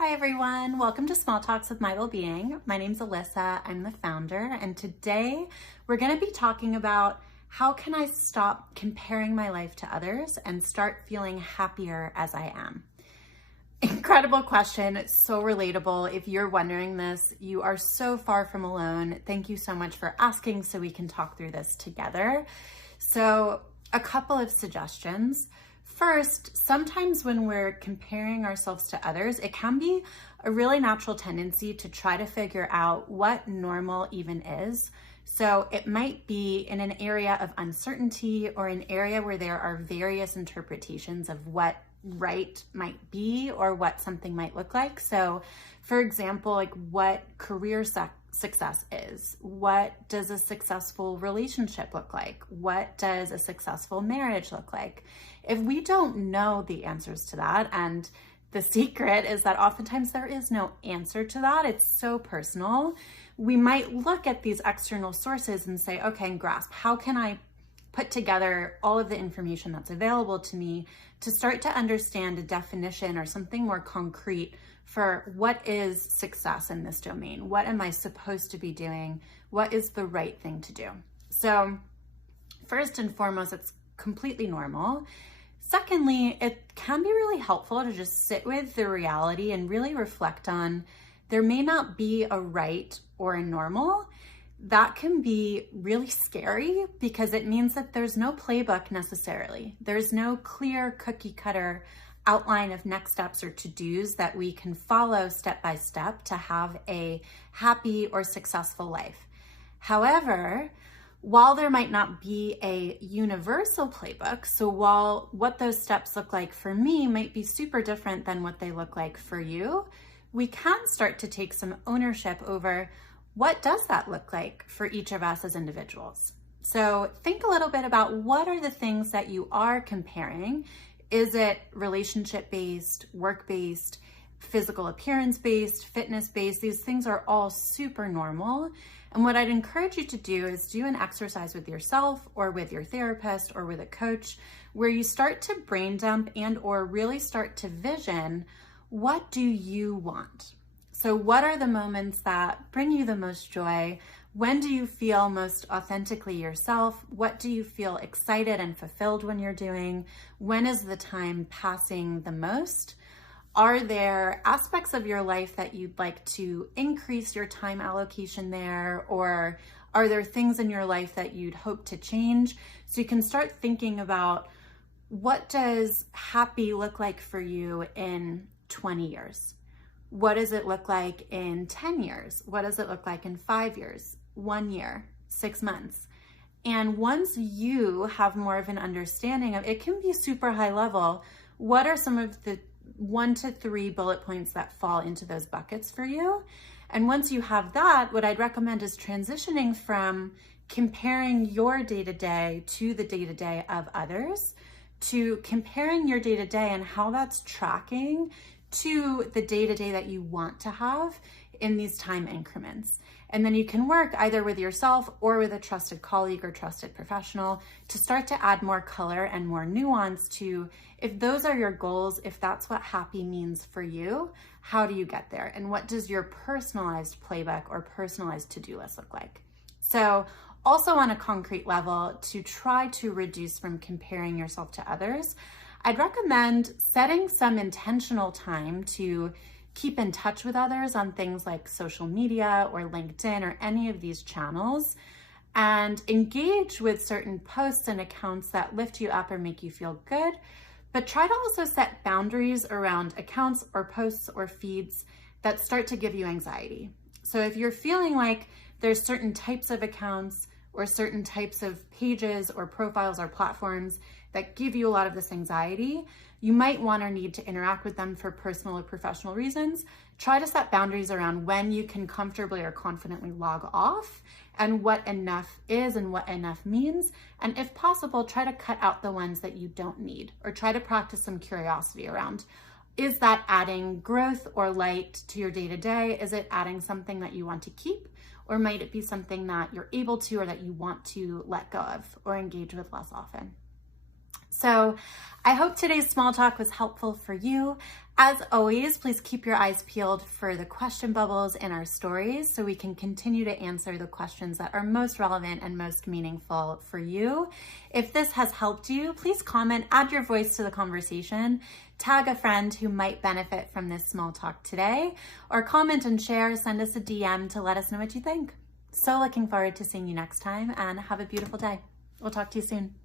Hi everyone, welcome to Small Talks with MyWellbeing. My name's Alyssa, I'm the founder, and today we're going to be talking about how can I stop comparing my life to others and start feeling happier as I am. Incredible question, it's so relatable. If you're wondering this, you are so far from alone. Thank you so much for asking so we can talk through this together. So a couple of suggestions. First, sometimes when we're comparing ourselves to others, it can be a really natural tendency to try to figure out what normal even is. So it might be in an area of uncertainty or an area where there are various interpretations of what right might be or what something might look like. So for example, like what career success is, what does a successful relationship look like? What does a successful marriage look like? If we don't know the answers to that, and the secret is that oftentimes there is no answer to that, it's so personal, we might look at these external sources and say, okay, and grasp, how can I put together all of the information that's available to me to start to understand a definition or something more concrete for what is success in this domain? What am I supposed to be doing? What is the right thing to do? So first and foremost, it's completely normal. Secondly, it can be really helpful to just sit with the reality and really reflect on there may not be a right or a normal. That can be really scary because it means that there's no playbook necessarily. There's no clear cookie cutter outline of next steps or to-dos that we can follow step by step to have a happy or successful life. However, while there might not be a universal playbook, so while what those steps look like for me might be super different than what they look like for you, we can start to take some ownership over what does that look like for each of us as individuals. So think a little bit about what are the things that you are comparing. Is it relationship-based, work-based, physical appearance-based, fitness-based? These things are all super normal. And what I'd encourage you to do is do an exercise with yourself or with your therapist or with a coach where you start to brain dump and or really start to vision, what do you want? So what are the moments that bring you the most joy? When do you feel most authentically yourself? What do you feel excited and fulfilled when you're doing? When is the time passing the most? Are there aspects of your life that you'd like to increase your time allocation there? Or are there things in your life that you'd hope to change? So you can start thinking about what does happy look like for you in 20 years? What does it look like in 10 years? What does it look like in 5 years, 1 year, 6 months? And once you have more of an understanding of, it can be super high level, what are some of the 1 to 3 bullet points that fall into those buckets for you? And once you have that, what I'd recommend is transitioning from comparing your day-to-day to the day-to-day of others, to comparing your day-to-day and how that's tracking to the day-to-day that you want to have in these time increments. And then you can work either with yourself or with a trusted colleague or trusted professional to start to add more color and more nuance to, if those are your goals, if that's what happy means for you, how do you get there? And what does your personalized playbook or personalized to-do list look like? So also on a concrete level, to try to reduce from comparing yourself to others, I'd recommend setting some intentional time to keep in touch with others on things like social media or LinkedIn or any of these channels, and engage with certain posts and accounts that lift you up or make you feel good, but try to also set boundaries around accounts or posts or feeds that start to give you anxiety. So if you're feeling like there's certain types of accounts or certain types of pages or profiles or platforms that give you a lot of this anxiety, you might want or need to interact with them for personal or professional reasons. Try to set boundaries around when you can comfortably or confidently log off and what enough is and what enough means. And if possible, try to cut out the ones that you don't need, or try to practice some curiosity around, is that adding growth or light to your day-to-day? Is it adding something that you want to keep? Or might it be something that you're able to or that you want to let go of or engage with less often? So I hope today's small talk was helpful for you. As always, please keep your eyes peeled for the question bubbles in our stories so we can continue to answer the questions that are most relevant and most meaningful for you. If this has helped you, please comment, add your voice to the conversation, tag a friend who might benefit from this small talk today, or comment and share, send us a DM to let us know what you think. So looking forward to seeing you next time, and have a beautiful day. We'll talk to you soon.